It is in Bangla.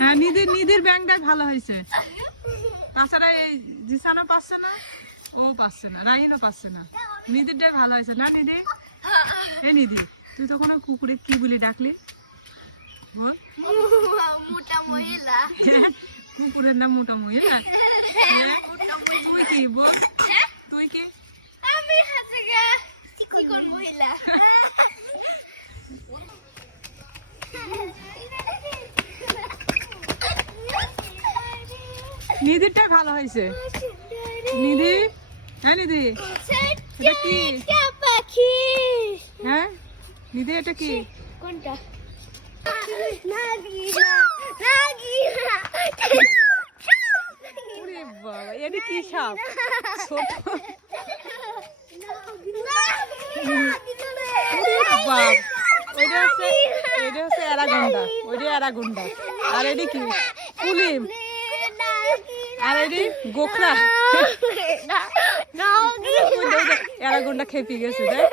হ্যাঁ, নিধির ব্যাংকটাই ভালো হয়েছে। তাছাড়া এই জিসানও পাচ্ছে না, ও পাচ্ছে না, রাহিনও পাচ্ছে না। নিধিরটাই ভালো হয়েছে না নিধি? এ নিধি, তুই তো কোনো কুকুরে কি বলে ডাকলি? বল। মোটা মহিলা। কুকুরের নাম মোটা মহিলা? তুই কি বল? তুই কি? আমি হাতে গা চিকন মহিলা। নিধিরটাই ভালো হয়েছে। নিধি, হ্যাঁ নিধি, এটা কি? পাখি। হ্যাঁ নিধি, এটা কি? কোনটা? নাগিনা, নাগিনা। ওরে বাবা, এটা কি সাপ? ছোট। বাপ, ওইটা হচ্ছে অ্যানাকোন্ডা, ওইটা অ্যানাকোন্ডা। আর এটি কি? কুলিম। আর এটি গোখরা। অ্যানাকোন্ডা খেপে গেছে, তাই?